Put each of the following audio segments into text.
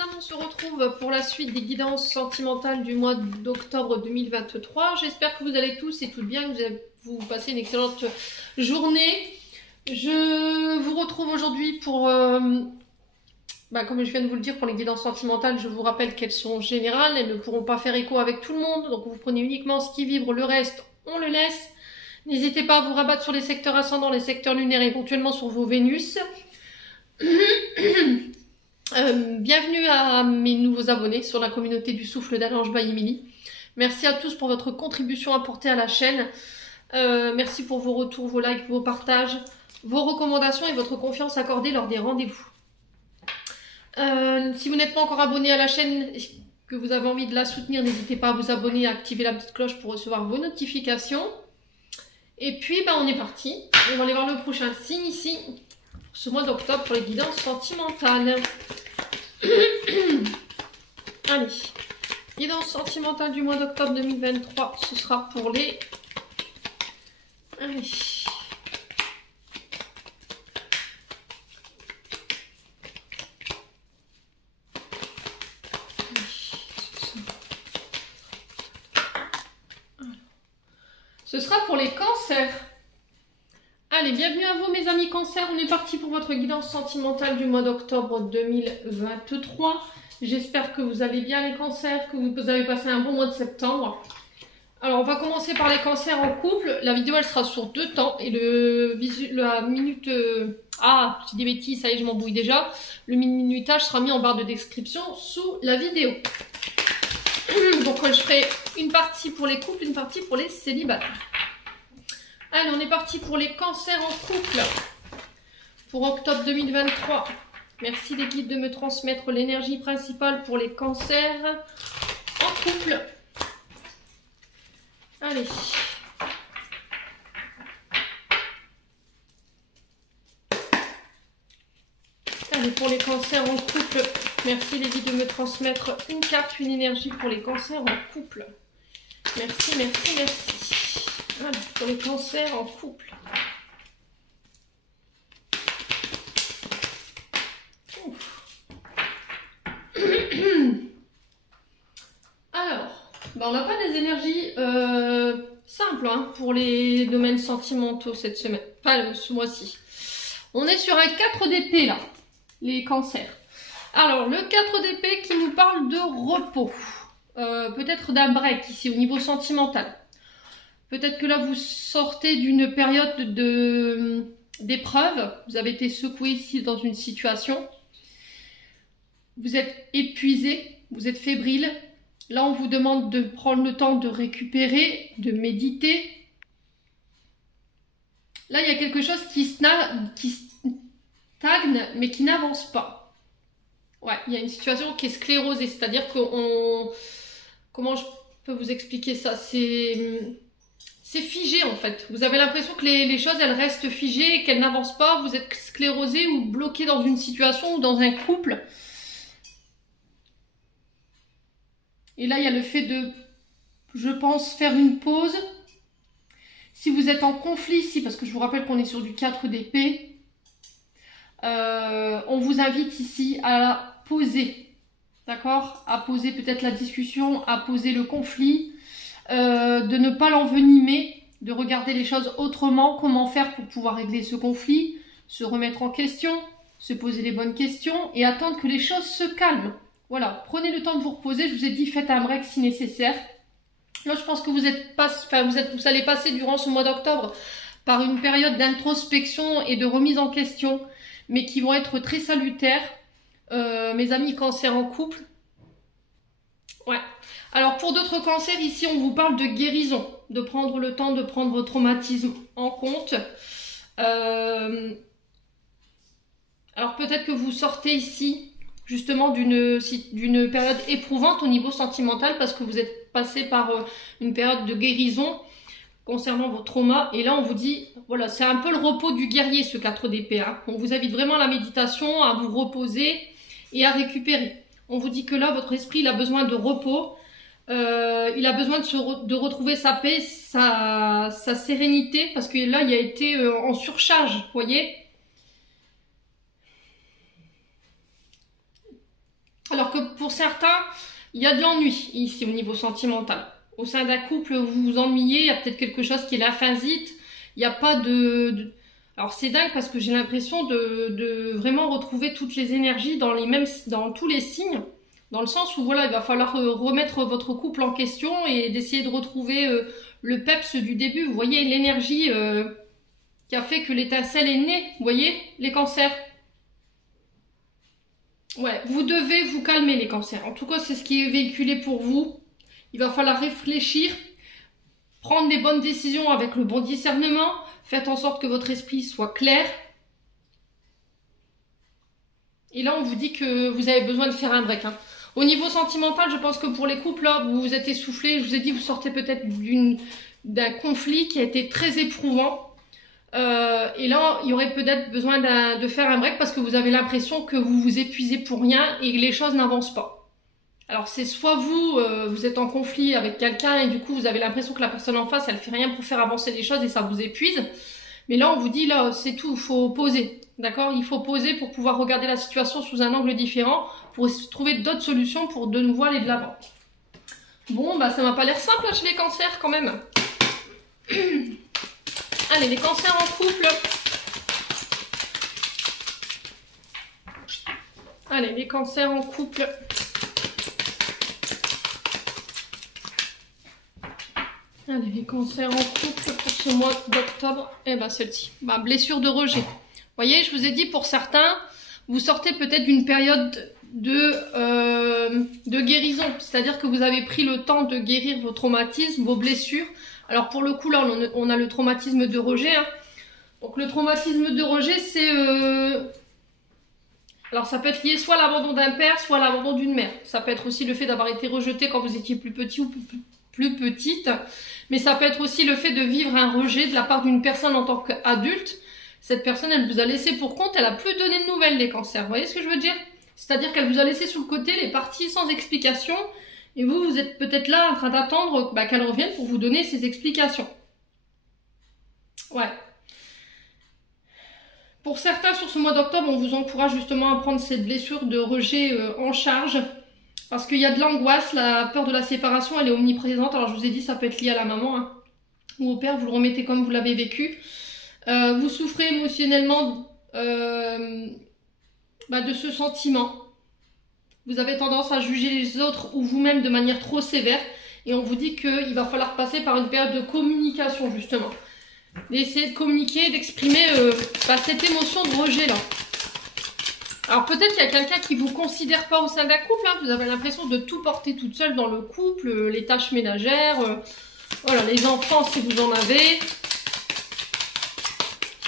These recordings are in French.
amis, on se retrouve pour la suite des guidances sentimentales du mois d'octobre 2023. J'espère que vous allez tous et toutes bien, que vous passez une excellente journée. Je vous retrouve aujourd'hui pour, comme je viens de vous le dire, pour les guidances sentimentales. Je vous rappelle qu'elles sont générales, elles ne pourront pas faire écho avec tout le monde. Donc vous prenez uniquement ce qui vibre, le reste, on le laisse. N'hésitez pas à vous rabattre sur les secteurs ascendants, les secteurs lunaires, éventuellement sur vos Vénus. Bienvenue à mes nouveaux abonnés sur la communauté du souffle d'Ange by Emily. Merci à tous pour votre contribution apportée à la chaîne. Merci pour vos retours, vos likes, vos partages, vos recommandations et votre confiance accordée lors des rendez-vous. Si vous n'êtes pas encore abonné à la chaîne et que vous avez envie de la soutenir, n'hésitez pas à vous abonner et à activer la petite cloche pour recevoir vos notifications. Et puis on est parti. On va aller voir le prochain signe ici. Ce mois d'octobre pour les guidances sentimentales. Allez, guidance sentimentale du mois d'octobre 2023, ce sera pour les... Allez. Ce sera pour les cancers. Allez, bienvenue à vous mes amis cancers, on est parti pour votre guidance sentimentale du mois d'octobre 2023. J'espère que vous allez bien les cancers, que vous avez passé un bon mois de septembre. Alors on va commencer par les cancers en couple. La vidéo elle sera sur 2 temps et la minute... j'ai des bêtises, ça y est je m'embrouille déjà. Le minutage sera mis en barre de description sous la vidéo. Donc je ferai une partie pour les couples, une partie pour les célibataires. Allez, on est parti pour les cancers en couple pour octobre 2023. Merci les guides de me transmettre l'énergie principale pour les cancers en couple. Allez. Allez, pour les cancers en couple, merci les guides de me transmettre une carte, une énergie pour les cancers en couple. Merci, merci, merci. Voilà, pour les cancers en couple. Alors, on n'a pas des énergies simples pour les domaines sentimentaux cette semaine, pas ce mois-ci. On est sur un 4 d'épée là, les cancers. Alors, le 4 d'épée qui nous parle de repos. Peut-être d'un break ici au niveau sentimental. Peut-être que là, vous sortez d'une période d'épreuve. Vous avez été secoué ici dans une situation. Vous êtes épuisé, vous êtes fébrile. Là, on vous demande de prendre le temps de récupérer, de méditer. Là, il y a quelque chose qui stagne, mais qui n'avance pas. Ouais, il y a une situation qui est sclérosée. C'est-à-dire qu'on... Comment je peux vous expliquer ça? C'est figé en fait. Vous avez l'impression que les choses elles restent figées et qu'elles n'avancent pas. Vous êtes sclérosé ou bloqué dans une situation ou dans un couple. Et là il y a le fait de, je pense, faire une pause. Si vous êtes en conflit ici, parce que je vous rappelle qu'on est sur du 4 d'épée, on vous invite ici à la poser. D'accord? À poser peut-être la discussion, à poser le conflit. De ne pas l'envenimer, de regarder les choses autrement, comment faire pour pouvoir régler ce conflit, se remettre en question, se poser les bonnes questions et attendre que les choses se calment. Voilà, prenez le temps de vous reposer, je vous ai dit faites un break si nécessaire. Là je pense que vous allez passer durant ce mois d'octobre par une période d'introspection et de remise en question, mais qui vont être très salutaires. Mes amis cancers en couple. Ouais. Alors pour d'autres cancers, ici on vous parle de guérison, de prendre le temps de prendre vos traumatismes en compte. Alors peut-être que vous sortez ici justement d'une période éprouvante au niveau sentimental parce que vous êtes passé par une période de guérison concernant vos traumas. Et là on vous dit, voilà, c'est un peu le repos du guerrier ce 4 d'épée. On vous invite vraiment à la méditation, à vous reposer et à récupérer. On vous dit que là votre esprit il a besoin de repos. Il a besoin de retrouver sa paix, sa sérénité, parce que là, il a été en surcharge, vous voyez. Alors que pour certains, il y a de l'ennui ici au niveau sentimental. Au sein d'un couple, vous vous ennuyez, il y a peut-être quelque chose qui est laphasite, il n'y a pas de... Alors c'est dingue parce que j'ai l'impression de vraiment retrouver toutes les énergies dans tous les signes, dans le sens où voilà, il va falloir remettre votre couple en question et d'essayer de retrouver le peps du début. Vous voyez l'énergie qui a fait que l'étincelle est née, vous voyez, les cancers. Ouais, vous devez vous calmer les cancers. En tout cas, c'est ce qui est véhiculé pour vous. Il va falloir réfléchir, prendre les bonnes décisions avec le bon discernement. Faites en sorte que votre esprit soit clair. Et là, on vous dit que vous avez besoin de faire un break. Hein. Au niveau sentimental, je pense que pour les couples, là, vous vous êtes essoufflés. Je vous ai dit, vous sortez peut-être d'un conflit qui a été très éprouvant. Et là, il y aurait peut-être besoin de faire un break parce que vous avez l'impression que vous vous épuisez pour rien et que les choses n'avancent pas. Alors c'est soit vous êtes en conflit avec quelqu'un et du coup vous avez l'impression que la personne en face elle fait rien pour faire avancer les choses et ça vous épuise. Mais là on vous dit là c'est tout, il faut poser, d'accord? Il faut poser pour pouvoir regarder la situation sous un angle différent, pour trouver d'autres solutions pour de nouveau aller de l'avant. Bon bah ça m'a pas l'air simple là, chez les cancers quand même. Allez, les cancers en couple. Allez, les cancers en couple. Allez, les cancers en couple pour ce mois d'octobre. Eh ben, celle-ci. Bah, blessure de rejet. Vous voyez, je vous ai dit, pour certains, vous sortez peut-être d'une période de guérison. C'est-à-dire que vous avez pris le temps de guérir vos traumatismes, vos blessures. Alors, pour le coup, là, on a le traumatisme de rejet. Hein. Donc, le traumatisme de rejet, c'est... Alors, ça peut être lié soit à l'abandon d'un père, soit à l'abandon d'une mère. Ça peut être aussi le fait d'avoir été rejeté quand vous étiez plus petit ou plus petite. Mais ça peut être aussi le fait de vivre un rejet de la part d'une personne en tant qu'adulte. Cette personne, elle vous a laissé pour compte, elle a plus donné de nouvelles, les cancers. Vous voyez ce que je veux dire? C'est-à-dire qu'elle vous a laissé sur le côté, les parties sans explication. Et vous êtes peut-être là en train d'attendre qu'elle revienne pour vous donner ses explications. Ouais. Pour certains, sur ce mois d'octobre, on vous encourage justement à prendre cette blessure de rejet en charge. Parce qu'il y a de l'angoisse, la peur de la séparation, elle est omniprésente. Alors je vous ai dit, ça peut être lié à la maman hein, ou au père, vous le remettez comme vous l'avez vécu. Vous souffrez émotionnellement de ce sentiment. Vous avez tendance à juger les autres ou vous-même de manière trop sévère. Et on vous dit qu'il va falloir passer par une période de communication justement. D'essayer de communiquer, d'exprimer cette émotion de rejet là. Alors peut-être qu'il y a quelqu'un qui ne vous considère pas au sein d'un couple, hein, vous avez l'impression de tout porter toute seule dans le couple, les tâches ménagères, voilà, les enfants si vous en avez.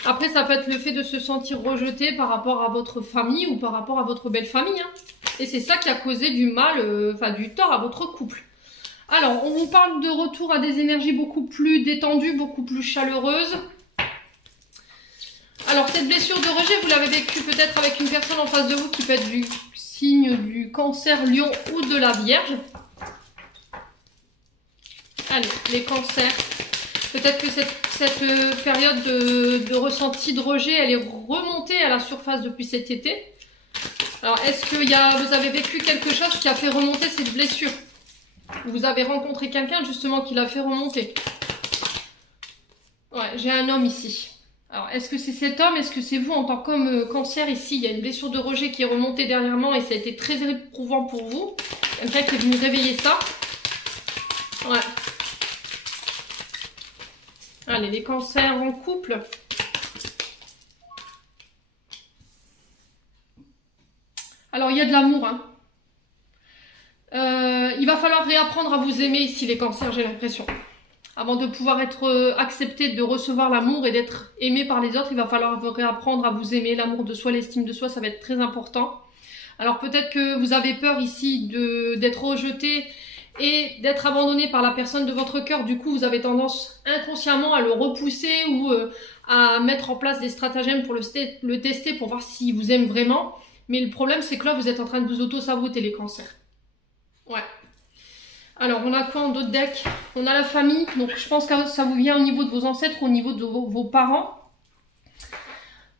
Après ça peut être le fait de se sentir rejeté par rapport à votre famille ou par rapport à votre belle famille. Hein. Et c'est ça qui a causé du mal, du tort à votre couple. Alors on vous parle de retour à des énergies beaucoup plus détendues, beaucoup plus chaleureuses. Alors cette blessure de rejet, vous l'avez vécue peut-être avec une personne en face de vous qui peut être du signe du cancer, lion ou de la vierge. Allez, les cancers. Peut-être que cette période de ressenti de rejet, elle est remontée à la surface depuis cet été. Alors est-ce que vous avez vécu quelque chose qui a fait remonter cette blessure? Vous avez rencontré quelqu'un justement qui l'a fait remonter? Ouais, j'ai un homme ici. Alors, est-ce que c'est cet homme? Est-ce que c'est vous en tant qu'homme cancer ici? Il y a une blessure de rejet qui est remontée dernièrement et ça a été très éprouvant pour vous. Quelqu'un qui est venu réveiller ça. Ouais. Allez, les cancers en couple. Alors, il y a de l'amour. Hein. Il va falloir réapprendre à vous aimer ici, les cancers, j'ai l'impression. Avant de pouvoir être accepté, de recevoir l'amour et d'être aimé par les autres, il va falloir réapprendre à vous aimer. L'amour de soi, l'estime de soi, ça va être très important. Alors peut-être que vous avez peur ici d'être rejeté et d'être abandonné par la personne de votre cœur. Du coup, vous avez tendance inconsciemment à le repousser ou à mettre en place des stratagèmes pour le tester pour voir s'il vous aime vraiment. Mais le problème, c'est que là, vous êtes en train de vous auto-saboter, les cancers. Ouais. Alors, on a quoi en d'autres decks? On a la famille, donc je pense que ça vous vient au niveau de vos ancêtres, au niveau de vos parents.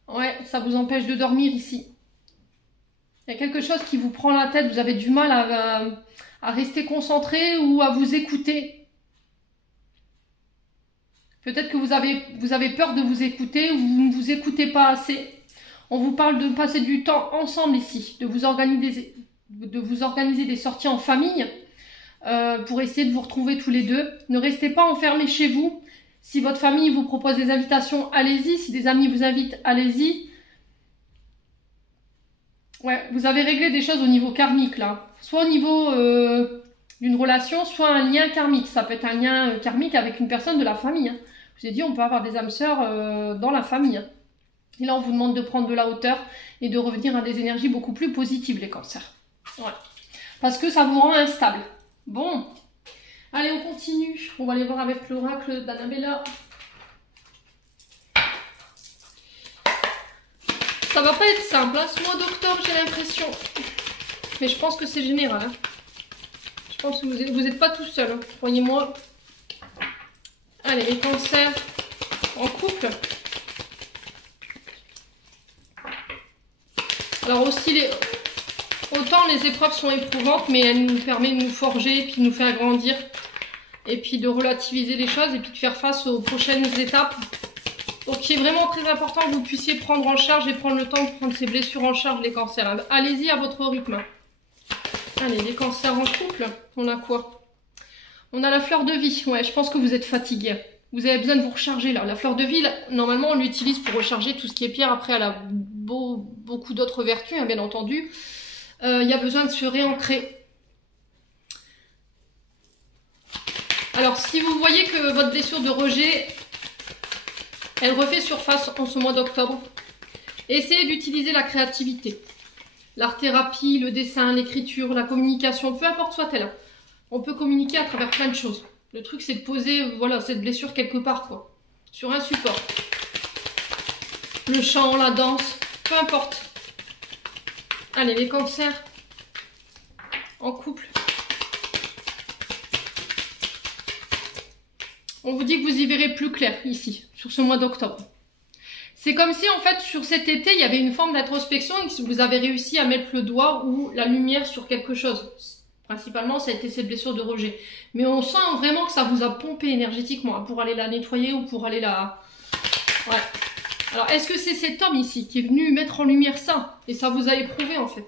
Ouais, ça vous empêche de dormir ici. Il y a quelque chose qui vous prend la tête, vous avez du mal à rester concentré ou à vous écouter. Peut-être que vous avez peur de vous écouter ou vous ne vous écoutez pas assez. On vous parle de passer du temps ensemble ici, de vous organiser des sorties en famille pour essayer de vous retrouver tous les deux. Ne restez pas enfermés chez vous. Si votre famille vous propose des invitations, allez-y. Si des amis vous invitent, allez-y. Ouais, vous avez réglé des choses au niveau karmique là. Soit au niveau d'une relation, soit un lien karmique. Ça peut être un lien karmique avec une personne de la famille. Hein. Je vous ai dit, on peut avoir des âmes sœurs dans la famille. Hein. Et là, on vous demande de prendre de la hauteur et de revenir à des énergies beaucoup plus positives, les cancers. Ouais. Parce que ça vous rend instable. Bon. Allez, on continue. On va aller voir avec l'oracle d'Annabella. Ça va pas être simple, hein. Ce mois d'octobre, j'ai l'impression. Mais je pense que c'est général. Hein. Je pense que vous êtes pas tout seul, hein. Croyez-moi. Allez, les cancers en couple. Alors aussi, autant les épreuves sont éprouvantes, mais elles nous permettent de nous forger, puis de nous faire grandir, et puis de relativiser les choses, et puis de faire face aux prochaines étapes. Donc il est vraiment très important que vous puissiez prendre en charge et prendre le temps de prendre ces blessures en charge, les cancers. Allez-y à votre rythme. Allez, les cancers en couple, on a quoi? On a la fleur de vie. Ouais, je pense que vous êtes fatigué. Vous avez besoin de vous recharger là. La fleur de vie, là, normalement, on l'utilise pour recharger tout ce qui est pierre. Après, elle a beaucoup d'autres vertus, hein, bien entendu. Il y a besoin de se réancrer. Alors, si vous voyez que votre blessure de rejet, elle refait surface en ce mois d'octobre, essayez d'utiliser la créativité. L'art-thérapie, le dessin, l'écriture, la communication, peu importe soit-elle. On peut communiquer à travers plein de choses. Le truc, c'est de poser voilà, cette blessure quelque part, quoi, sur un support. Le chant, la danse, peu importe. Allez, les cancers en couple. On vous dit que vous y verrez plus clair ici, sur ce mois d'octobre. C'est comme si, en fait, sur cet été, il y avait une forme d'introspection et que vous avez réussi à mettre le doigt ou la lumière sur quelque chose. Principalement, ça a été cette blessure de rejet. Mais on sent vraiment que ça vous a pompé énergétiquement hein, pour aller la nettoyer ou pour aller la... Ouais. Alors, est-ce que c'est cet homme ici qui est venu mettre en lumière ça? Et ça vous a éprouvé, en fait.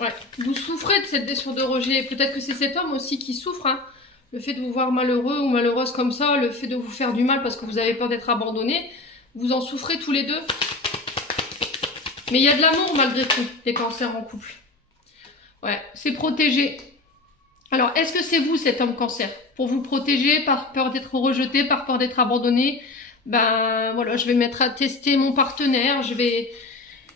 Ouais. Vous souffrez de cette blessure de rejet. Peut-être que c'est cet homme aussi qui souffre, hein. Le fait de vous voir malheureux ou malheureuse comme ça, le fait de vous faire du mal parce que vous avez peur d'être abandonné, vous en souffrez tous les deux. Mais il y a de l'amour malgré tout, les cancers en couple. Ouais, c'est protégé. Alors, est-ce que c'est vous cet homme cancer? Pour vous protéger, par peur d'être rejeté, par peur d'être abandonné, ben voilà, je vais mettre à tester mon partenaire, je vais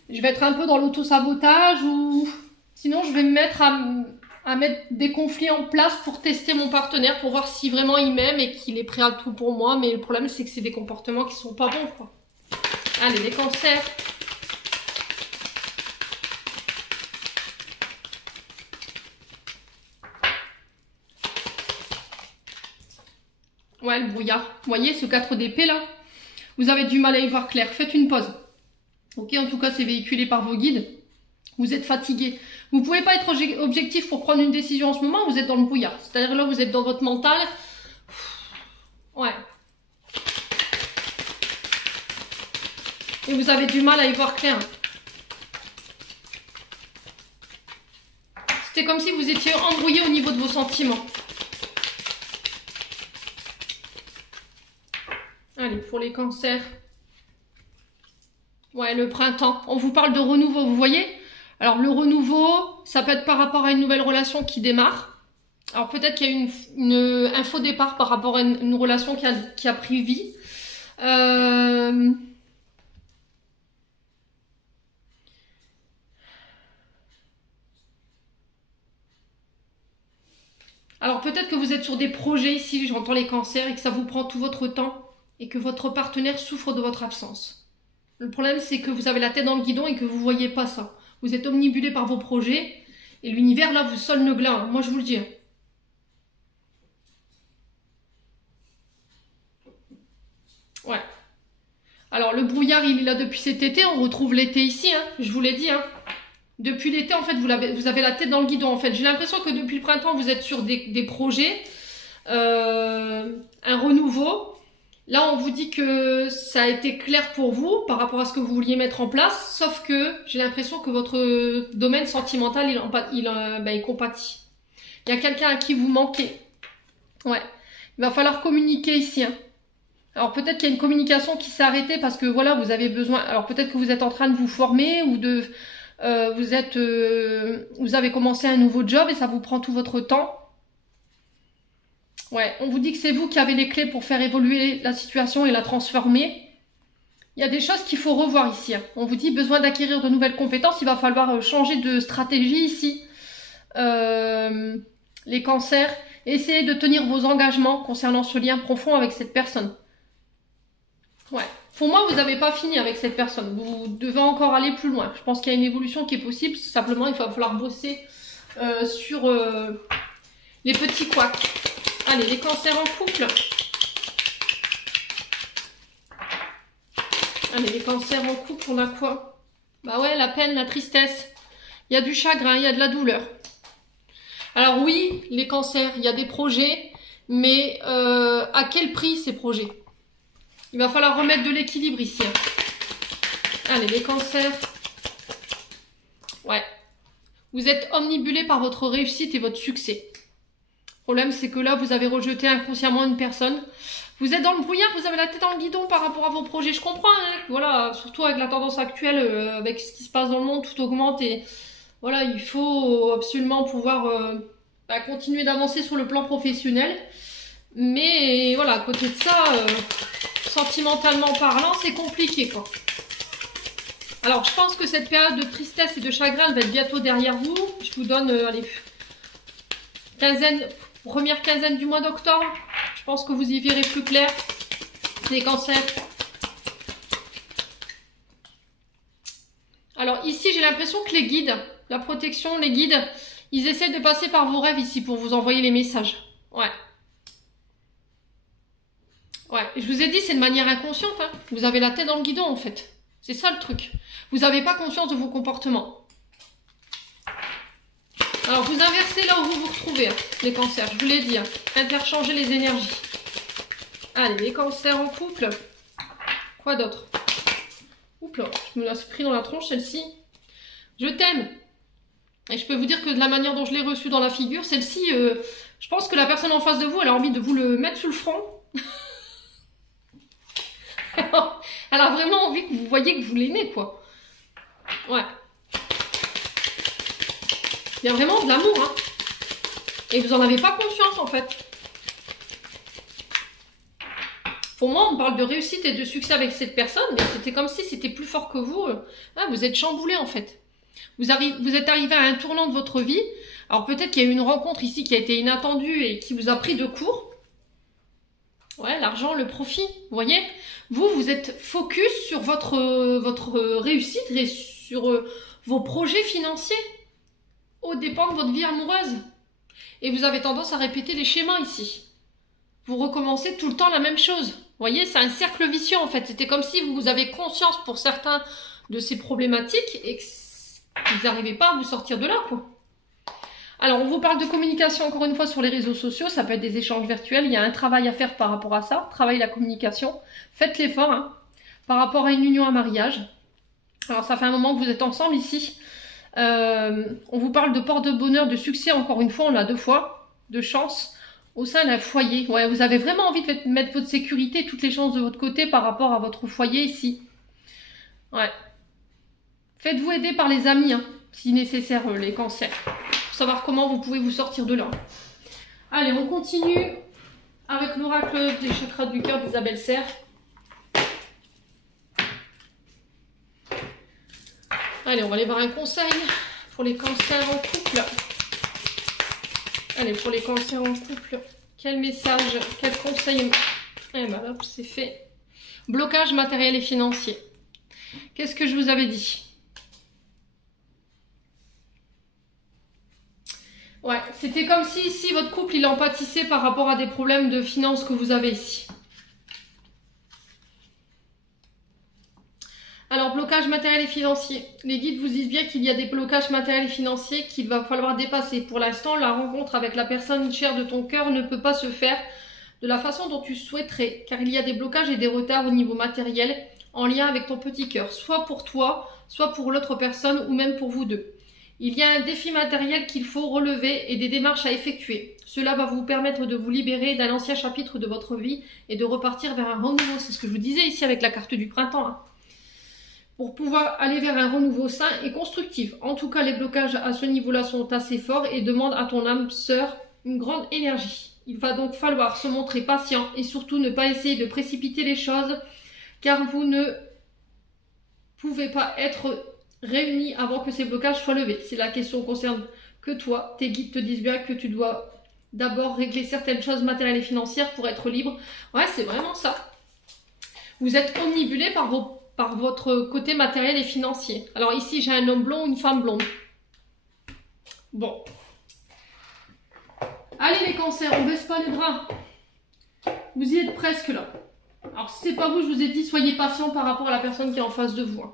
être un peu dans l'auto-sabotage ou sinon je vais me mettre à mettre des conflits en place pour tester mon partenaire, pour voir si vraiment il m'aime et qu'il est prêt à tout pour moi. Mais le problème, c'est que c'est des comportements qui sont pas bons, quoi. Allez, les cancers. Ouais, le brouillard. Vous voyez, ce 4 d'épée, là, vous avez du mal à y voir clair. Faites une pause. Ok, en tout cas, c'est véhiculé par vos guides. Vous êtes fatigué. Vous ne pouvez pas être objectif pour prendre une décision en ce moment, vous êtes dans le brouillard. C'est-à-dire là, vous êtes dans votre mental. Ouais. Et vous avez du mal à y voir clair. C'était comme si vous étiez embrouillé au niveau de vos sentiments. Allez, pour les cancers. Ouais, le printemps. On vous parle de renouveau, vous voyez ? Alors, le renouveau, ça peut être par rapport à une nouvelle relation qui démarre. Alors, peut-être qu'il y a un faux départ par rapport à une relation qui a pris vie. Alors, peut-être que vous êtes sur des projets ici, j'entends les cancers, et que ça vous prend tout votre temps, et que votre partenaire souffre de votre absence. Le problème, c'est que vous avez la tête dans le guidon et que vous ne voyez pas ça. Vous êtes omnibulé par vos projets et l'univers, là, vous sonne le glas. Moi, je vous le dis. Ouais. Alors, le brouillard, il est là depuis cet été. On retrouve l'été ici, hein, je vous l'ai dit. Hein. Depuis l'été, en fait, vous avez la tête dans le guidon. En fait, j'ai l'impression que depuis le printemps, vous êtes sur des projets, un renouveau. Là, on vous dit que ça a été clair pour vous par rapport à ce que vous vouliez mettre en place, sauf que j'ai l'impression que votre domaine sentimental, il compatit. Il y a quelqu'un à qui vous manquez. Ouais. Il va falloir communiquer ici. Hein. Alors peut-être qu'il y a une communication qui s'est arrêtée parce que voilà, vous avez besoin. Alors peut-être que vous êtes en train de vous former ou vous avez commencé un nouveau job et ça vous prend tout votre temps. Ouais, on vous dit que c'est vous qui avez les clés pour faire évoluer la situation et la transformer. Il y a des choses qu'il faut revoir ici. Hein. On vous dit besoin d'acquérir de nouvelles compétences. Il va falloir changer de stratégie ici. Les cancers, essayez de tenir vos engagements concernant ce lien profond avec cette personne. Ouais. Pour moi, vous n'avez pas fini avec cette personne. Vous devez encore aller plus loin. Je pense qu'il y a une évolution qui est possible. Simplement, il va falloir bosser sur les petits couacs. Allez, les cancers en couple. Allez, les cancers en couple, on a quoi? Bah ouais, la peine, la tristesse. Il y a du chagrin, il y a de la douleur. Alors oui, les cancers, il y a des projets, mais à quel prix ces projets? Il va falloir remettre de l'équilibre ici. Allez, les cancers. Ouais. Vous êtes omnibulé par votre réussite et votre succès. Le problème, c'est que là, vous avez rejeté inconsciemment une personne. Vous êtes dans le brouillard, vous avez la tête dans le guidon par rapport à vos projets. Je comprends, hein. Voilà, surtout avec la tendance actuelle, avec ce qui se passe dans le monde, tout augmente et voilà, il faut absolument pouvoir continuer d'avancer sur le plan professionnel. Mais voilà, à côté de ça, sentimentalement parlant, c'est compliqué, quoi. Alors, je pense que cette période de tristesse et de chagrin, elle va être bientôt derrière vous. Je vous donne, allez, première quinzaine du mois d'octobre. Je pense que vous y verrez plus clair. Les cancers. Alors, ici, j'ai l'impression que les guides, la protection, les guides, ils essaient de passer par vos rêves ici pour vous envoyer les messages. Ouais. Ouais, je vous ai dit, c'est de manière inconsciente. Hein. Vous avez la tête dans le guidon, en fait. C'est ça le truc. Vous n'avez pas conscience de vos comportements. Alors, vous inversez là où vous vous retrouvez, hein, les cancers. Je vous l'ai dit, hein. Interchangez les énergies. Allez, les cancers en couple. Quoi d'autre? Oups là, je me l'ai pris dans la tronche, celle-ci. Je t'aime. Et je peux vous dire que de la manière dont je l'ai reçue dans la figure, celle-ci, je pense que la personne en face de vous, elle a envie de vous le mettre sous le front. Elle a vraiment envie que vous voyez que vous l'aimez, quoi. Ouais. Il y a vraiment de l'amour, hein. Et vous n'en avez pas conscience, en fait. Pour moi, on parle de réussite et de succès avec cette personne, mais c'était comme si c'était plus fort que vous. Vous êtes chamboulé, en fait. Vous êtes arrivé à un tournant de votre vie. Alors, peut-être qu'il y a eu une rencontre ici qui a été inattendue et qui vous a pris de court. Ouais, l'argent, le profit, vous voyez. Vous êtes focus sur votre réussite et sur vos projets financiers aux dépens de votre vie amoureuse. Et vous avez tendance à répéter les schémas ici. Vous recommencez tout le temps la même chose. Vous voyez, c'est un cercle vicieux en fait. C'était comme si vous avez conscience pour certains de ces problématiques et que vous n'arrivez pas à vous sortir de là, quoi. Alors, on vous parle de communication encore une fois sur les réseaux sociaux. Ça peut être des échanges virtuels. Il y a un travail à faire par rapport à ça. Travail la communication. Faites l'effort, hein, par rapport à une union, un mariage. Alors, ça fait un moment que vous êtes ensemble ici. On vous parle de porte de bonheur, de succès. Encore une fois, on l'a 2 fois. De chance au sein d'un foyer. Ouais, vous avez vraiment envie de mettre votre sécurité, toutes les chances de votre côté par rapport à votre foyer ici. Ouais. Faites-vous aider par les amis, hein, si nécessaire, les cancers. Savoir comment vous pouvez vous sortir de là. Allez, on continue avec l'oracle des chakras du cœur d'Isabelle Serre. Allez, on va aller voir un conseil pour les cancers en couple. Allez, pour les cancers en couple, quel message, quel conseil? Eh ben là, c'est fait. Blocage matériel et financier. Qu'est-ce que je vous avais dit? Ouais, c'était comme si ici votre couple il en pâtissait par rapport à des problèmes de finances que vous avez ici. Alors, blocage matériel et financier. Les guides vous disent bien qu'il y a des blocages matériels et financiers qu'il va falloir dépasser. Pour l'instant, la rencontre avec la personne chère de ton cœur ne peut pas se faire de la façon dont tu souhaiterais, car il y a des blocages et des retards au niveau matériel en lien avec ton petit cœur, soit pour toi, soit pour l'autre personne ou même pour vous deux. Il y a un défi matériel qu'il faut relever et des démarches à effectuer. Cela va vous permettre de vous libérer d'un ancien chapitre de votre vie et de repartir vers un renouveau. C'est ce que je vous disais ici avec la carte du printemps, hein. Pour pouvoir aller vers un renouveau sain et constructif. En tout cas, les blocages à ce niveau-là sont assez forts et demandent à ton âme sœur une grande énergie. Il va donc falloir se montrer patient et surtout ne pas essayer de précipiter les choses, car vous ne pouvez pas être réunis avant que ces blocages soient levés. Si la question concerne que toi, tes guides te disent bien que tu dois d'abord régler certaines choses matérielles et financières pour être libre. Ouais, c'est vraiment ça. Vous êtes omnibulé par votre côté matériel et financier. Alors ici, j'ai un homme blond, une femme blonde. Bon. Allez les cancers, on baisse pas les bras. Vous y êtes presque là. Alors si c'est pas vous, je vous ai dit, soyez patient par rapport à la personne qui est en face de vous.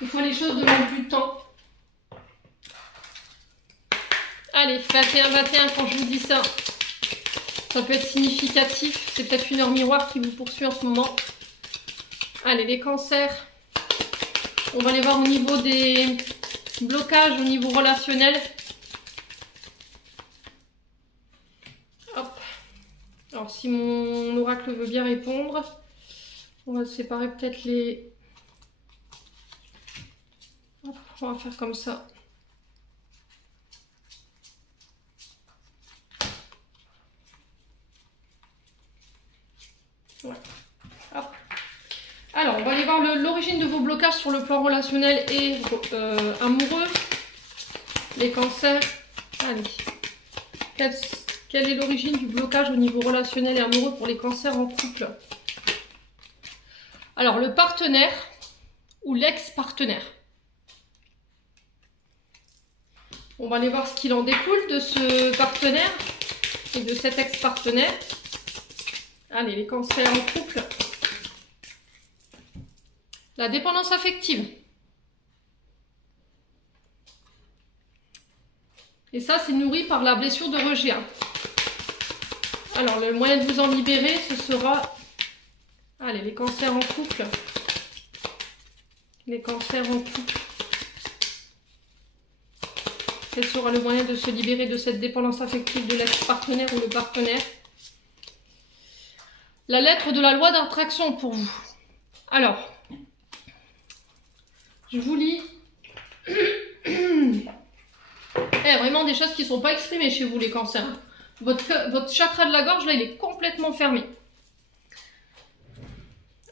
Des fois les choses demandent du temps. Allez, 21-21 quand je vous dis ça. Ça peut être significatif. C'est peut-être une heure miroir qui vous poursuit en ce moment. Allez, les cancers. On va aller voir au niveau des blocages, au niveau relationnel. Hop. Alors, si mon oracle veut bien répondre, on va séparer peut-être les... Hop, on va faire comme ça. Ouais. Hop. Alors, on va aller voir l'origine de vos blocages sur le plan relationnel et amoureux. Les cancers. Allez. Quelle est l'origine du blocage au niveau relationnel et amoureux pour les cancers en couple? Alors, le partenaire ou l'ex-partenaire. On va aller voir ce qu'il en découle de ce partenaire et de cet ex-partenaire. Allez, les cancers en couple. La dépendance affective. Et ça, c'est nourri par la blessure de rejet. Alors, le moyen de vous en libérer, ce sera... Allez, les cancers en couple. Les cancers en couple. Quel sera le moyen de se libérer de cette dépendance affective de l'ex-partenaire ou le partenaire? La lettre de la loi d'attraction pour vous. Alors, je vous lis. Vraiment des choses qui ne sont pas exprimées chez vous, les cancers. Votre chakra de la gorge, là, il est complètement fermé.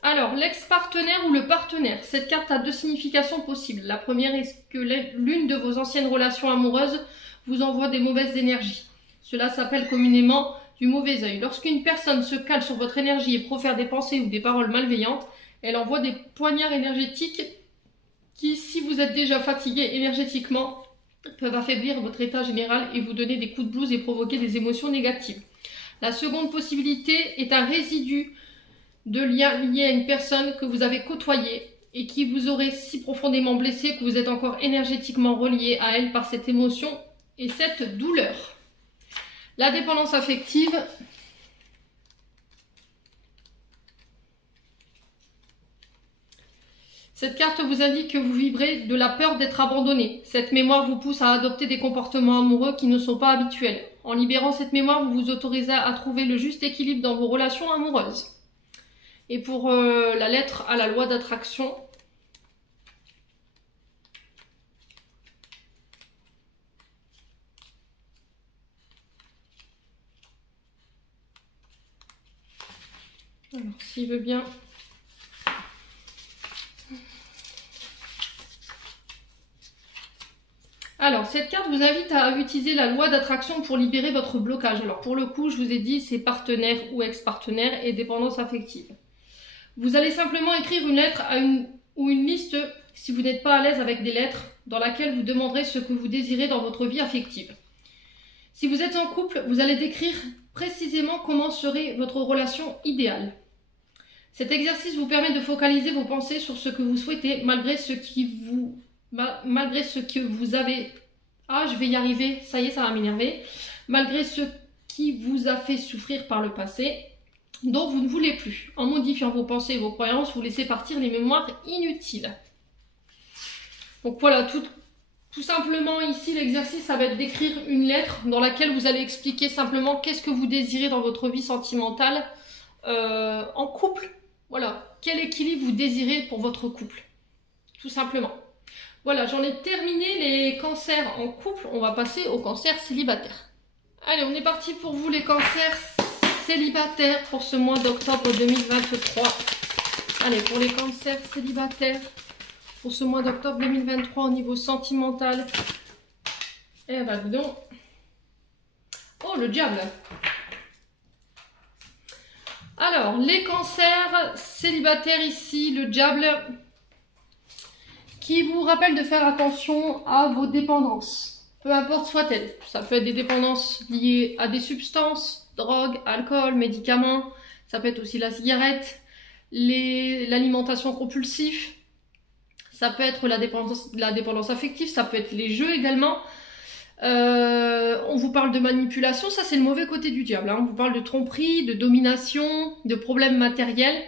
Alors, l'ex-partenaire ou le partenaire. Cette carte a deux significations possibles. La première est que l'une de vos anciennes relations amoureuses vous envoie des mauvaises énergies. Cela s'appelle communément du mauvais œil. Lorsqu'une personne se cale sur votre énergie et profère des pensées ou des paroles malveillantes, elle envoie des poignards énergétiques qui, si vous êtes déjà fatigué énergétiquement, peuvent affaiblir votre état général et vous donner des coups de blues et provoquer des émotions négatives. La seconde possibilité est un résidu de lien lié à une personne que vous avez côtoyée et qui vous aurait si profondément blessé que vous êtes encore énergétiquement relié à elle par cette émotion et cette douleur. La dépendance affective. Cette carte vous indique que vous vibrez de la peur d'être abandonné. Cette mémoire vous pousse à adopter des comportements amoureux qui ne sont pas habituels. En libérant cette mémoire, vous vous autorisez à trouver le juste équilibre dans vos relations amoureuses. Et pour la lettre à la loi d'attraction, alors s'il veut bien... Alors, cette carte vous invite à utiliser la loi d'attraction pour libérer votre blocage. Alors, pour le coup, je vous ai dit, c'est partenaire ou ex-partenaire et dépendance affective. Vous allez simplement écrire une lettre ou une liste, si vous n'êtes pas à l'aise avec des lettres, dans laquelle vous demanderez ce que vous désirez dans votre vie affective. Si vous êtes en couple, vous allez décrire précisément comment serait votre relation idéale. Cet exercice vous permet de focaliser vos pensées sur ce que vous souhaitez malgré ce que vous avez... Ah, je vais y arriver, ça y est, ça va m'énerver. Malgré ce qui vous a fait souffrir par le passé, dont vous ne voulez plus. En modifiant vos pensées et vos croyances, vous laissez partir les mémoires inutiles. Donc voilà, tout simplement ici, l'exercice, ça va être d'écrire une lettre dans laquelle vous allez expliquer simplement qu'est-ce que vous désirez dans votre vie sentimentale en couple. Voilà, quel équilibre vous désirez pour votre couple, tout simplement. Voilà, j'en ai terminé les cancers en couple, on va passer aux cancers célibataires. Allez, on est parti pour vous les cancers célibataires pour ce mois d'octobre 2023. Allez, pour les cancers célibataires pour ce mois d'octobre 2023 au niveau sentimental. Eh ben, dis donc. Oh, le diable. Alors, les cancers célibataires ici, le diable, qui vous rappelle de faire attention à vos dépendances, peu importe soit-elle. Ça peut être des dépendances liées à des substances, drogue, alcool, médicaments, ça peut être aussi la cigarette, l'alimentation compulsive, ça peut être la dépendance affective, ça peut être les jeux également. On vous parle de manipulation, ça c'est le mauvais côté du diable, hein. On vous parle de tromperie, de domination, de problèmes matériels.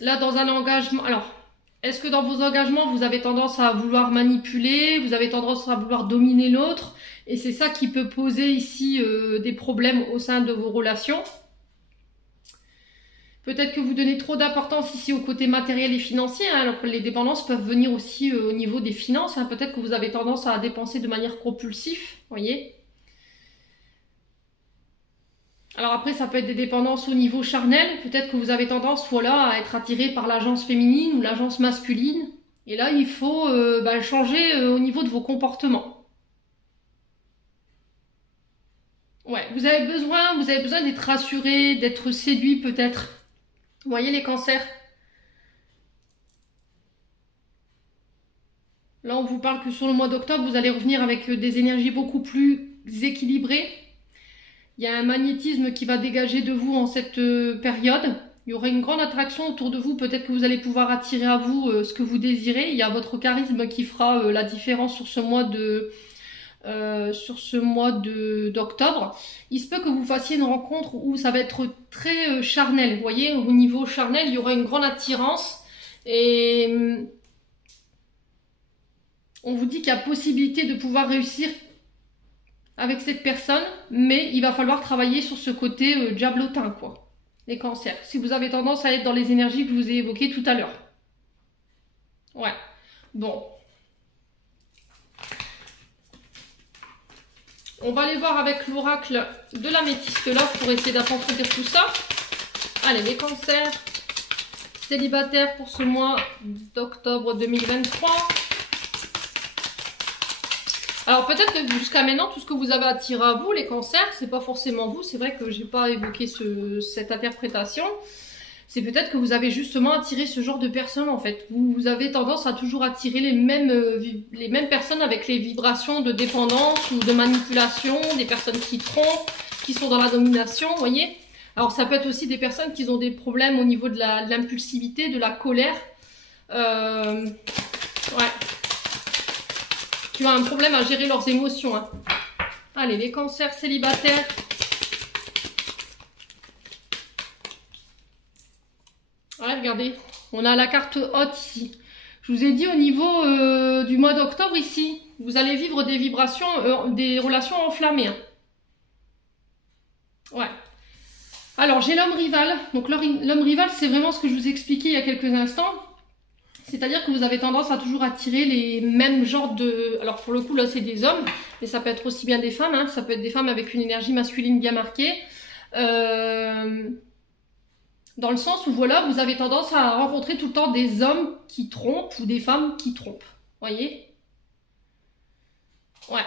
Là dans un engagement, alors est-ce que dans vos engagements vous avez tendance à vouloir manipuler, vous avez tendance à vouloir dominer l'autre, et c'est ça qui peut poser ici des problèmes au sein de vos relations. Peut-être que vous donnez trop d'importance ici au côté matériel et financier, hein, alors que les dépendances peuvent venir aussi au niveau des finances, hein. Peut-être que vous avez tendance à dépenser de manière compulsive, voyez. Alors après, ça peut être des dépendances au niveau charnel. Peut-être que vous avez tendance, voilà, à être attiré par l'agence féminine ou l'agence masculine. Et là, il faut changer au niveau de vos comportements. Ouais, vous avez besoin d'être rassuré, d'être séduit peut-être. Vous voyez les cancers? Là, on vous parle que sur le mois d'octobre, vous allez revenir avec des énergies beaucoup plus équilibrées. Il y a un magnétisme qui va dégager de vous en cette période. Il y aura une grande attraction autour de vous. Peut-être que vous allez pouvoir attirer à vous ce que vous désirez. Il y a votre charisme qui fera la différence sur ce mois d'octobre. Il se peut que vous fassiez une rencontre où ça va être très charnel. Vous voyez, au niveau charnel, il y aura une grande attirance. Et on vous dit qu'il y a possibilité de pouvoir réussir avec cette personne, mais il va falloir travailler sur ce côté diablotin, quoi. Les cancers. Si vous avez tendance à être dans les énergies que je vous ai évoquées tout à l'heure. Ouais. Bon. On va aller voir avec l'oracle de l'améthyste là pour essayer d'approfondir tout ça. Allez, les cancers célibataires pour ce mois d'octobre 2023. Alors peut-être que jusqu'à maintenant, tout ce que vous avez attiré à vous, les cancers, c'est pas forcément vous. C'est vrai que j'ai pas évoqué cette interprétation. C'est peut-être que vous avez justement attiré ce genre de personnes en fait. Vous avez tendance à toujours attirer les mêmes personnes avec les vibrations de dépendance ou de manipulation, des personnes qui trompent, qui sont dans la domination, vous voyez. Alors ça peut être aussi des personnes qui ont des problèmes au niveau de l'impulsivité, de la colère. Ouais. Qui ont un problème à gérer leurs émotions, hein. Allez, les cancers célibataires. Ouais, regardez, on a la carte haute ici. Je vous ai dit au niveau du mois d'octobre ici, vous allez vivre des vibrations, des relations enflammées, hein. Ouais. Alors, j'ai l'homme rival. Donc, l'homme rival, c'est vraiment ce que je vous ai expliqué il y a quelques instants. C'est-à-dire que vous avez tendance à toujours attirer les mêmes genres de... Alors, pour le coup, là, c'est des hommes, mais ça peut être aussi bien des femmes, hein. Ça peut être des femmes avec une énergie masculine bien marquée. Dans le sens où, voilà, vous avez tendance à rencontrer tout le temps des hommes qui trompent ou des femmes qui trompent. Voyez? Ouais.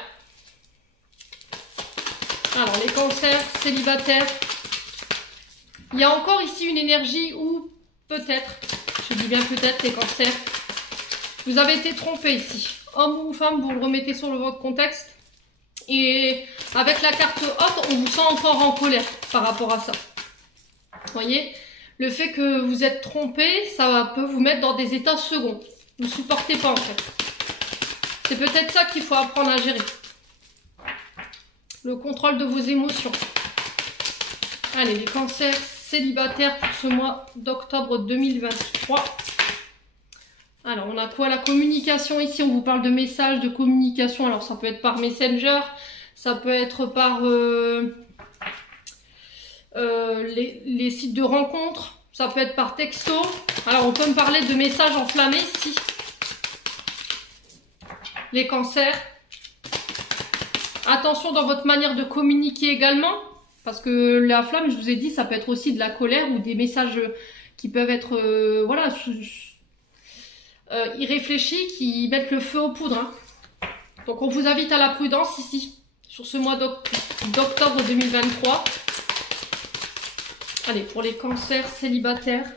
Alors, les cancers célibataires. Il y a encore ici une énergie où, peut-être, je dis bien peut-être, les cancers, vous avez été trompé ici. Homme ou femme, vous le remettez sur votre contexte. Et avec la carte haute, on vous sent encore en colère par rapport à ça. Vous voyez, le fait que vous êtes trompé, ça peut vous mettre dans des états seconds. Vous ne supportez pas en fait. C'est peut-être ça qu'il faut apprendre à gérer. Le contrôle de vos émotions. Allez, les cancers célibataires pour ce mois d'octobre 2023. Alors, on a quoi? La communication ici, on vous parle de messages, de communication. Alors, ça peut être par Messenger, ça peut être par les sites de rencontres, ça peut être par texto. Alors, on peut me parler de messages enflammés ici. Les cancers. Attention dans votre manière de communiquer également. Parce que la flamme, je vous ai dit, ça peut être aussi de la colère ou des messages qui peuvent être voilà, irréfléchis, qui mettent le feu aux poudres. Hein. Donc on vous invite à la prudence ici, sur ce mois d'octobre 2023. Allez, pour les cancers célibataires.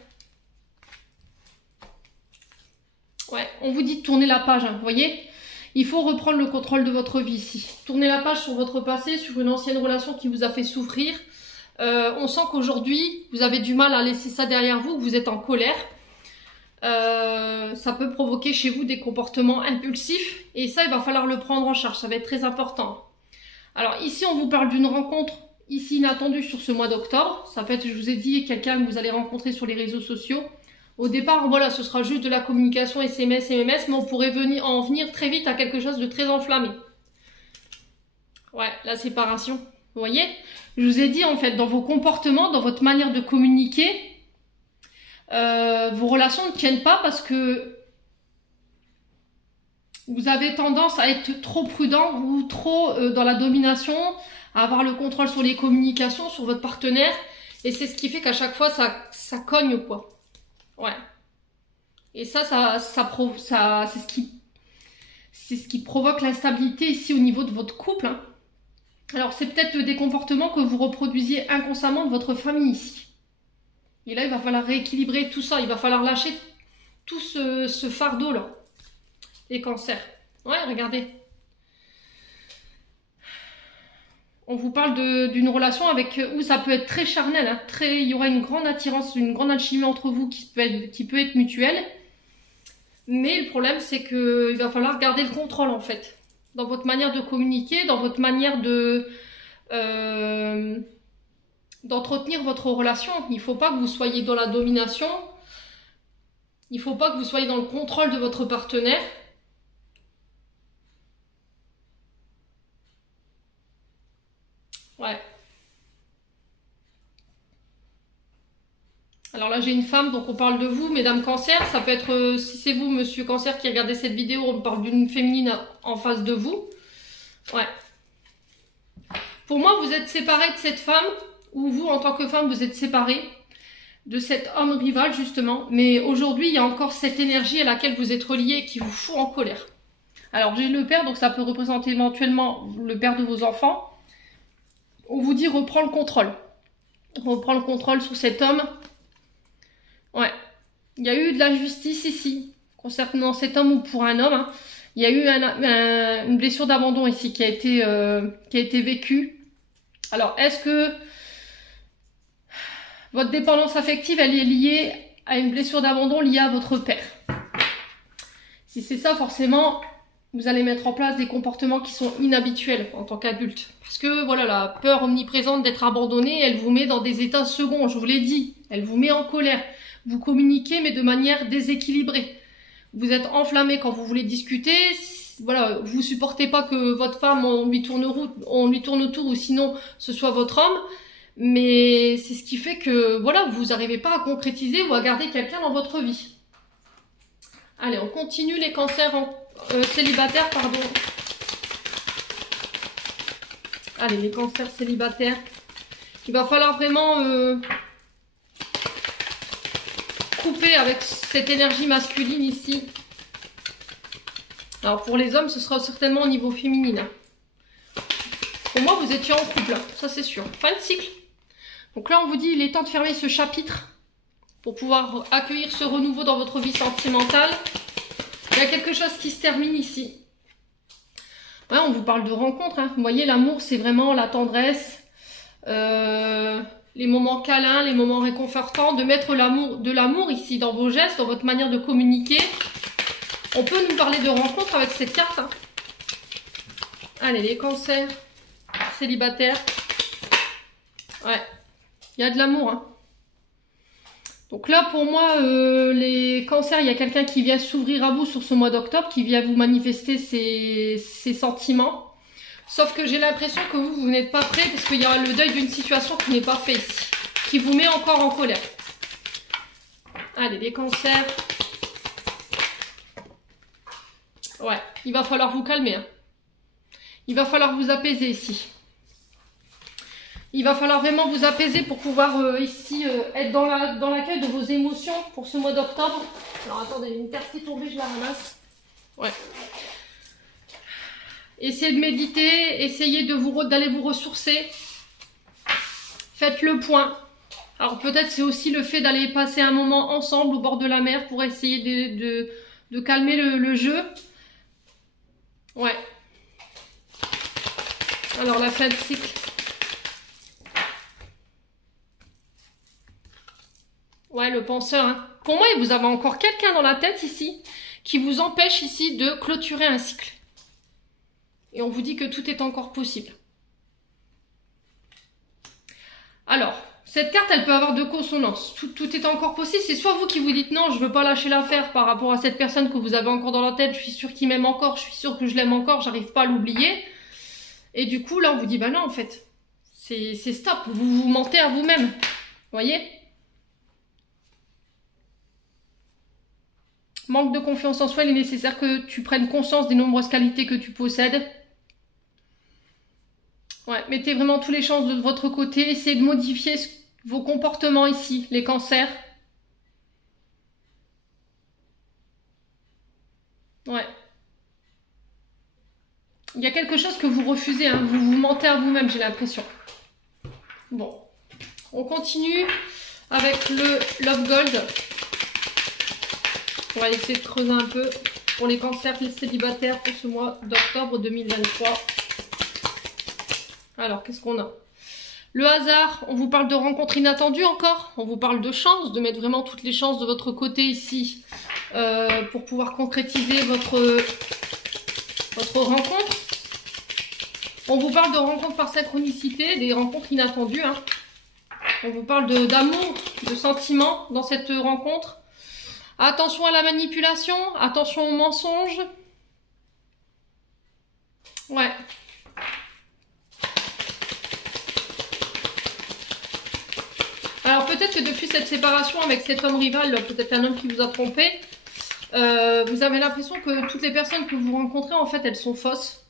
Ouais, on vous dit de tourner la page, hein, vous voyez ? Il faut reprendre le contrôle de votre vie ici. Tournez la page sur votre passé, sur une ancienne relation qui vous a fait souffrir. On sent qu'aujourd'hui, vous avez du mal à laisser ça derrière vous, que vous êtes en colère. Ça peut provoquer chez vous des comportements impulsifs. Et ça, il va falloir le prendre en charge. Ça va être très important. Alors ici, on vous parle d'une rencontre ici inattendue sur ce mois d'octobre. Ça peut être, je vous ai dit, quelqu'un que vous allez rencontrer sur les réseaux sociaux. Au départ, voilà, ce sera juste de la communication SMS, MMS, mais on pourrait en venir très vite à quelque chose de très enflammé. Ouais, la séparation. Vous voyez? Je vous ai dit, en fait, dans vos comportements, dans votre manière de communiquer, vos relations ne tiennent pas parce que vous avez tendance à être trop prudent ou trop dans la domination, à avoir le contrôle sur les communications, sur votre partenaire. Et c'est ce qui fait qu'à chaque fois, ça cogne, quoi. Ouais. Et c'est ce qui provoque l'instabilité ici au niveau de votre couple. Hein. Alors, c'est peut-être des comportements que vous reproduisiez inconsciemment de votre famille ici. Et là, il va falloir rééquilibrer tout ça. Il va falloir lâcher tout ce fardeau-là. Les cancers. Ouais, regardez. On vous parle d'une relation avec où ça peut être très charnel, hein, il y aura une grande attirance, une grande alchimie entre vous qui peut être mutuelle. Mais le problème, c'est qu'il va falloir garder le contrôle en fait. Dans votre manière de communiquer, dans votre manière d'entretenir votre relation. Il ne faut pas que vous soyez dans la domination. Il ne faut pas que vous soyez dans le contrôle de votre partenaire. Ouais. Alors là, j'ai une femme, donc on parle de vous, mesdames cancer. Ça peut être, si c'est vous, monsieur cancer, qui regardez cette vidéo, on parle d'une féminine en face de vous. Ouais. Pour moi, vous êtes séparés de cette femme, ou vous, en tant que femme, vous êtes séparés de cet homme rival, justement. Mais aujourd'hui, il y a encore cette énergie à laquelle vous êtes reliés et qui vous fout en colère. Alors, j'ai le père, donc ça peut représenter éventuellement le père de vos enfants. On vous dit reprends le contrôle. Reprends le contrôle sur cet homme. Ouais. Il y a eu de la justice ici. Concernant cet homme ou pour un homme. Hein. Il y a eu une blessure d'abandon ici qui a été vécue. Alors, est-ce que votre dépendance affective, elle est liée à une blessure d'abandon liée à votre père? Si c'est ça, forcément, vous allez mettre en place des comportements qui sont inhabituels en tant qu'adulte. Parce que voilà, la peur omniprésente d'être abandonné, elle vous met dans des états seconds, je vous l'ai dit. Elle vous met en colère. Vous communiquez, mais de manière déséquilibrée. Vous êtes enflammé quand vous voulez discuter. Voilà, vous supportez pas que votre femme, on lui tourne autour, ou sinon, ce soit votre homme. Mais c'est ce qui fait que, voilà, vous n'arrivez pas à concrétiser ou à garder quelqu'un dans votre vie. Allez, on continue les cancers célibataires, pardon. Allez, les cancers célibataires. Il va falloir vraiment couper avec cette énergie masculine ici. Alors pour les hommes, ce sera certainement au niveau féminin. Pour moi, vous étiez en couple, ça c'est sûr. Fin de cycle. Donc là, on vous dit, il est temps de fermer ce chapitre pour pouvoir accueillir ce renouveau dans votre vie sentimentale. Il y a quelque chose qui se termine ici. Ouais, on vous parle de rencontre. Hein. Vous voyez, l'amour, c'est vraiment la tendresse. les moments câlins, les moments réconfortants, de mettre de l'amour ici dans vos gestes, dans votre manière de communiquer. On peut nous parler de rencontres avec cette carte. Hein. Allez, les cancers, célibataires. Ouais, il y a de l'amour. Hein. Donc là, pour moi, les cancers, il y a quelqu'un qui vient s'ouvrir à vous sur ce mois d'octobre, qui vient vous manifester ses sentiments. Sauf que j'ai l'impression que vous n'êtes pas prêt parce qu'il y a le deuil d'une situation qui n'est pas fait ici, qui vous met encore en colère. Allez, les cancers. Ouais, il va falloir vous calmer. Hein. Il va falloir vous apaiser ici. Il va falloir vraiment vous apaiser pour pouvoir ici être dans l'accueil de vos émotions pour ce mois d'octobre. Alors attendez, une carte qui est tombée, je la ramasse. Ouais. Essayez de méditer, essayez d'aller vous ressourcer. Faites le point. Alors peut-être c'est aussi le fait d'aller passer un moment ensemble au bord de la mer pour essayer de calmer le jeu. Ouais. Alors la fin de cycle. Ouais, le penseur. Hein. Pour moi, vous avez encore quelqu'un dans la tête ici qui vous empêche ici de clôturer un cycle. Et on vous dit que tout est encore possible. Alors, cette carte, elle peut avoir deux consonances. Tout est encore possible. C'est soit vous qui vous dites non, je ne veux pas lâcher l'affaire par rapport à cette personne que vous avez encore dans la tête. Je suis sûre qu'il m'aime encore, je suis sûre que je l'aime encore, j'arrive pas à l'oublier. Et du coup, là, on vous dit, bah non, en fait, c'est stop. Vous vous mentez à vous-même. Vous voyez ? Manque de confiance en soi, il est nécessaire que tu prennes conscience des nombreuses qualités que tu possèdes. Ouais, mettez vraiment toutes les chances de votre côté. Essayez de modifier vos comportements ici, les cancers. Ouais. Il y a quelque chose que vous refusez, hein. Vous vous mentez à vous-même, j'ai l'impression. Bon. On continue avec le Love Gold. On va essayer de creuser un peu pour les cancers, les célibataires pour ce mois d'octobre 2023. Alors, qu'est-ce qu'on a? Le hasard, on vous parle de rencontres inattendues encore. On vous parle de chance, de mettre vraiment toutes les chances de votre côté ici pour pouvoir concrétiser votre rencontre. On vous parle de rencontres par synchronicité, des rencontres inattendues. Hein. On vous parle d'amour, de sentiments dans cette rencontre. Attention à la manipulation, attention aux mensonges. Ouais. Alors peut-être que depuis cette séparation avec cet homme rival, peut-être un homme qui vous a trompé, vous avez l'impression que toutes les personnes que vous rencontrez, en fait, elles sont fausses.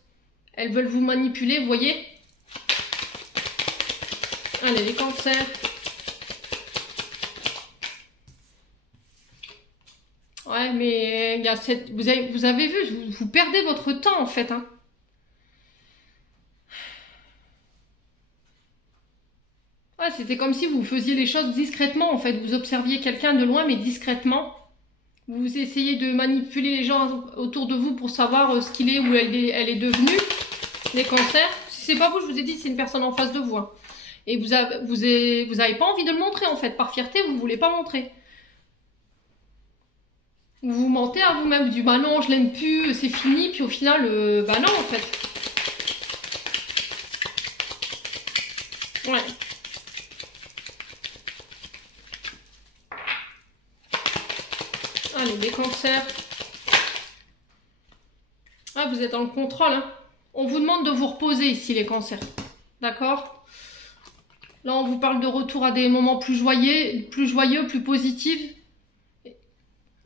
Elles veulent vous manipuler, vous voyez? Allez, les cancers. Ouais, mais il y a vous avez vu, vous perdez votre temps en fait. Hein. Ouais, c'était comme si vous faisiez les choses discrètement en fait. Vous observiez quelqu'un de loin mais discrètement. Vous essayez de manipuler les gens autour de vous pour savoir ce qu'il est ou elle est devenue. Les cancers. Si c'est pas vous, je vous ai dit, c'est une personne en face de vous. Hein. Et vous avez pas envie de le montrer en fait. Par fierté, vous voulez pas montrer. Vous vous mentez à vous-même, vous dites bah non, je l'aime plus, c'est fini, puis au final, bah non en fait. Ouais. Allez, les cancers. Ah, vous êtes dans le contrôle, hein. On vous demande de vous reposer ici, les cancers. D'accord? Là, on vous parle de retour à des moments plus joyeux, plus positifs.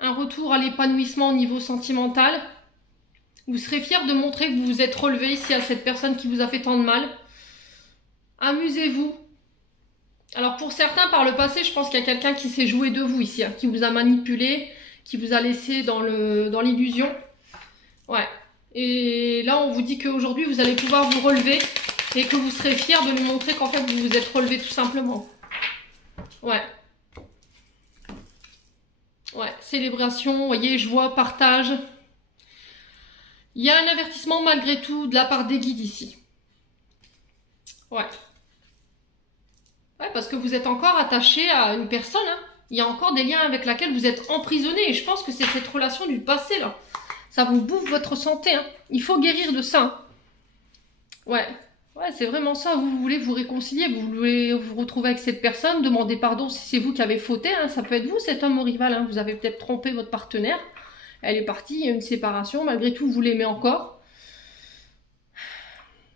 Un retour à l'épanouissement au niveau sentimental. Vous serez fier de montrer que vous vous êtes relevé ici à cette personne qui vous a fait tant de mal. Amusez-vous. Alors pour certains, par le passé, je pense qu'il y a quelqu'un qui s'est joué de vous ici, hein, qui vous a manipulé, qui vous a laissé dans l'illusion. Ouais. Et là, on vous dit qu'aujourd'hui, vous allez pouvoir vous relever et que vous serez fier de lui montrer qu'en fait, vous vous êtes relevé tout simplement. Ouais. Ouais, célébration, vous voyez, joie, partage. Il y a un avertissement malgré tout de la part des guides ici. Ouais. Ouais, parce que vous êtes encore attaché à une personne, hein. Il y a encore des liens avec lesquels vous êtes emprisonné. Et je pense que c'est cette relation du passé, là. Ça vous bouffe votre santé, hein. Il faut guérir de ça, hein. Ouais. Ouais, c'est vraiment ça. Vous voulez vous réconcilier, vous voulez vous retrouver avec cette personne, demander pardon si c'est vous qui avez fauté, hein. Ça peut être vous, cet homme au rival, hein. Vous avez peut-être trompé votre partenaire. Elle est partie, il y a une séparation. Malgré tout, vous l'aimez encore.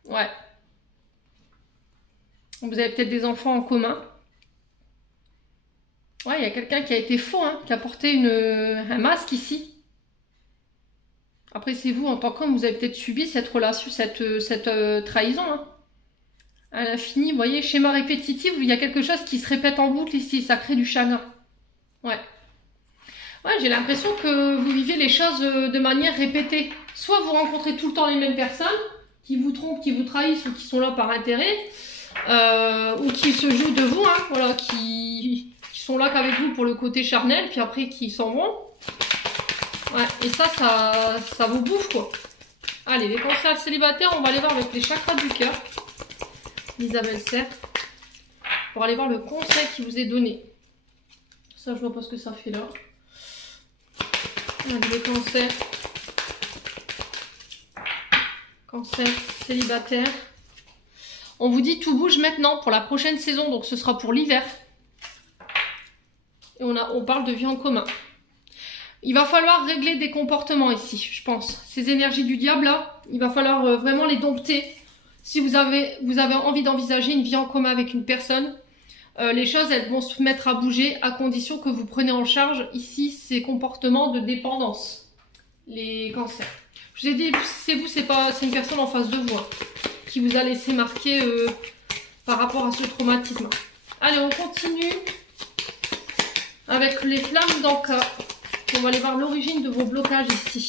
Ouais. Vous avez peut-être des enfants en commun. Ouais, il y a quelqu'un qui a été faux, hein, qui a porté un masque ici. Après, c'est vous, en tant qu'homme, vous avez peut-être subi cette relation, cette trahison, hein. À l'infini, vous voyez, schéma répétitif, il y a quelque chose qui se répète en boucle ici, ça crée du chagrin. Ouais. Ouais, j'ai l'impression que vous vivez les choses de manière répétée. Soit vous rencontrez tout le temps les mêmes personnes, qui vous trompent, qui vous trahissent, ou qui sont là par intérêt, ou qui se jouent de vous, hein, voilà, qui sont là qu'avec vous pour le côté charnel, puis après qui s'en vont. Ouais, et ça vous bouffe, quoi. Allez, les cancers célibataires, on va aller voir avec les chakras du cœur. Isabelle Serre. Pour aller voir le conseil qui vous est donné. Ça, je vois pas ce que ça fait là. Allez, les cancers. Cancer célibataire. On vous dit tout bouge maintenant pour la prochaine saison, donc ce sera pour l'hiver. Et on parle de vie en commun. Il va falloir régler des comportements ici, je pense. Ces énergies du diable là, il va falloir vraiment les dompter. Si vous avez envie d'envisager une vie en commun avec une personne, les choses elles vont se mettre à bouger à condition que vous preniez en charge ici ces comportements de dépendance. Les cancers. Je vous ai dit, c'est vous, c'est une personne en face de vous, hein, qui vous a laissé marquer par rapport à ce traumatisme. Allez, on continue avec les flammes d'Anka. On va aller voir l'origine de vos blocages ici,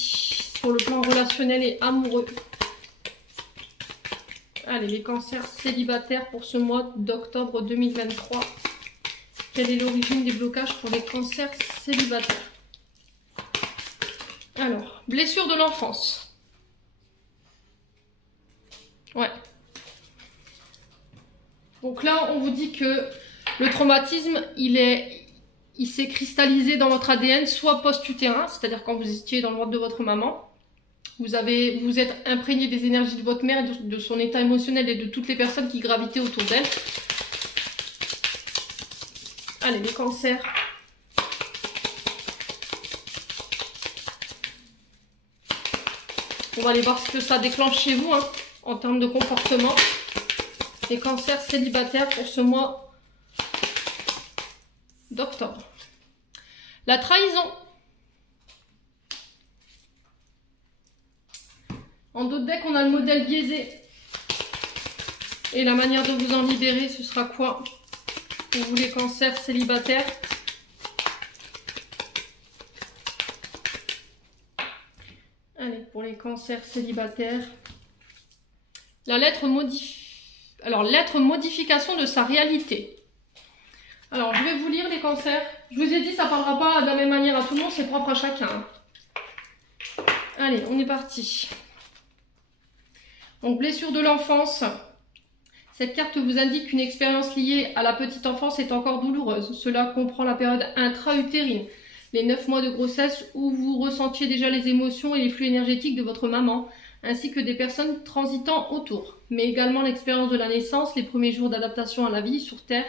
sur le plan relationnel et amoureux. Allez, les cancers célibataires pour ce mois d'octobre 2023. Quelle est l'origine des blocages pour les cancers célibataires? Alors, blessure de l'enfance. Ouais. Donc là, on vous dit que le traumatisme, il s'est cristallisé dans votre ADN, soit post-utérin, c'est-à-dire quand vous étiez dans le ventre de votre maman. Vous êtes imprégné des énergies de votre mère, de son état émotionnel et de toutes les personnes qui gravitaient autour d'elle. Allez, les cancers. On va aller voir ce que ça déclenche chez vous, hein, en termes de comportement. Les cancers célibataires pour ce mois d'octobre. La trahison. En dos de deck, on a le modèle biaisé. Et la manière de vous en libérer, ce sera quoi pour vous les cancers célibataires? Allez, pour les cancers célibataires. La lettre modification de sa réalité. Alors, je vais vous lire les cancers. Je vous ai dit, ça ne parlera pas de la même manière à tout le monde, c'est propre à chacun. Allez, on est parti. Donc, blessure de l'enfance. Cette carte vous indique qu'une expérience liée à la petite enfance est encore douloureuse. Cela comprend la période intra-utérine, les 9 mois de grossesse où vous ressentiez déjà les émotions et les flux énergétiques de votre maman, ainsi que des personnes transitant autour, mais également l'expérience de la naissance, les premiers jours d'adaptation à la vie sur Terre,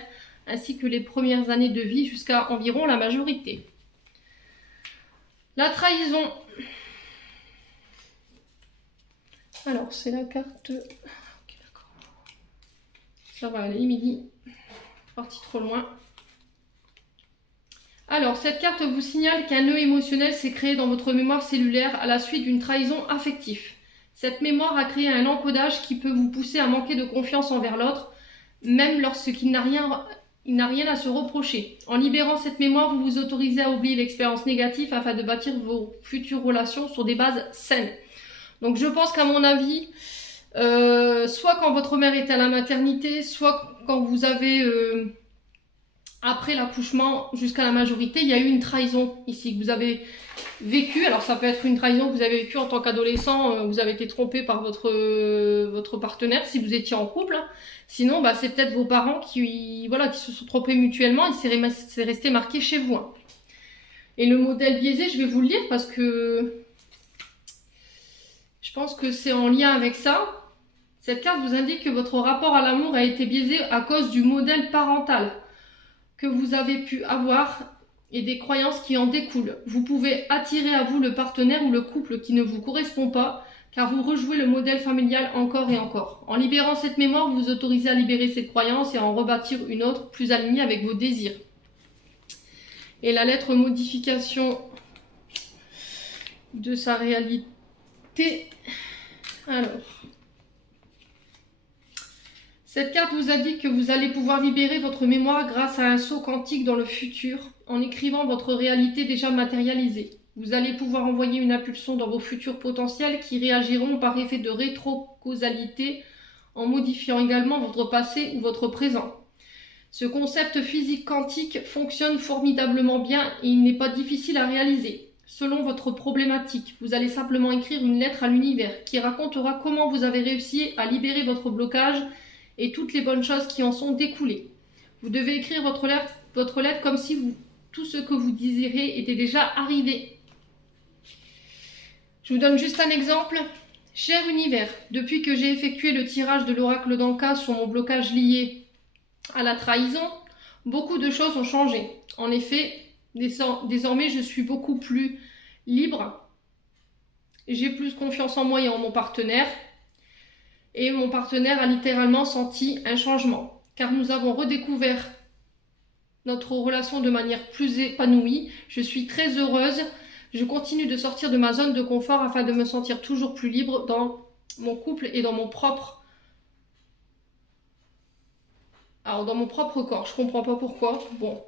ainsi que les premières années de vie jusqu'à environ la majorité. La trahison. Alors, c'est la carte... Okay, d'accord. Ça va aller, Émilie. Parti trop loin. Alors, cette carte vous signale qu'un nœud émotionnel s'est créé dans votre mémoire cellulaire à la suite d'une trahison affective. Cette mémoire a créé un encodage qui peut vous pousser à manquer de confiance envers l'autre, même lorsqu'il n'a rien à se reprocher. En libérant cette mémoire, vous vous autorisez à oublier l'expérience négative afin de bâtir vos futures relations sur des bases saines. Donc je pense qu'à mon avis, soit quand votre mère était à la maternité, soit quand vous avez après l'accouchement jusqu'à la majorité, il y a eu une trahison ici que vous avez vécue. Alors ça peut être une trahison que vous avez vécue en tant qu'adolescent, vous avez été trompé par votre partenaire si vous étiez en couple. Sinon, bah, c'est peut-être vos parents qui se sont trompés mutuellement et c'est resté marqué chez vous. Hein. Et le modèle biaisé, je vais vous le lire parce que je pense que c'est en lien avec ça. Cette carte vous indique que votre rapport à l'amour a été biaisé à cause du modèle parental que vous avez pu avoir et des croyances qui en découlent. Vous pouvez attirer à vous le partenaire ou le couple qui ne vous correspond pas, car vous rejouez le modèle familial encore et encore. En libérant cette mémoire, vous vous autorisez à libérer cette croyance et à en rebâtir une autre plus alignée avec vos désirs. Et la lettre modification de sa réalité. Alors... Cette carte vous indique que vous allez pouvoir libérer votre mémoire grâce à un saut quantique dans le futur en écrivant votre réalité déjà matérialisée. Vous allez pouvoir envoyer une impulsion dans vos futurs potentiels qui réagiront par effet de rétrocausalité en modifiant également votre passé ou votre présent. Ce concept physique quantique fonctionne formidablement bien et il n'est pas difficile à réaliser. Selon votre problématique, vous allez simplement écrire une lettre à l'univers qui racontera comment vous avez réussi à libérer votre blocage et toutes les bonnes choses qui en sont découlées. Vous devez écrire votre lettre comme si tout ce que vous désirez était déjà arrivé. Je vous donne juste un exemple. Cher univers, depuis que j'ai effectué le tirage de l'oracle d'Anka sur mon blocage lié à la trahison, beaucoup de choses ont changé. En effet, désormais je suis beaucoup plus libre. J'ai plus confiance en moi et en mon partenaire. Et mon partenaire a littéralement senti un changement, car nous avons redécouvert notre relation de manière plus épanouie. Je suis très heureuse. Je continue de sortir de ma zone de confort afin de me sentir toujours plus libre dans mon couple et dans mon propre corps. Je comprends pas pourquoi. Bon.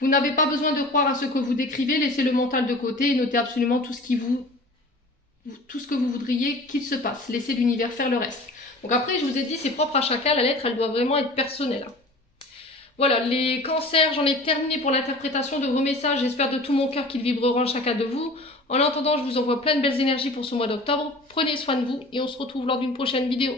Vous n'avez pas besoin de croire à ce que vous décrivez. Laissez le mental de côté et notez absolument tout ce que vous voudriez qu'il se passe. Laissez l'univers faire le reste. Donc après, je vous ai dit, c'est propre à chacun. La lettre, elle doit vraiment être personnelle. Voilà, les cancers, j'en ai terminé pour l'interprétation de vos messages. J'espère de tout mon cœur qu'ils vibreront chacun de vous. En attendant, je vous envoie plein de belles énergies pour ce mois d'octobre. Prenez soin de vous et on se retrouve lors d'une prochaine vidéo.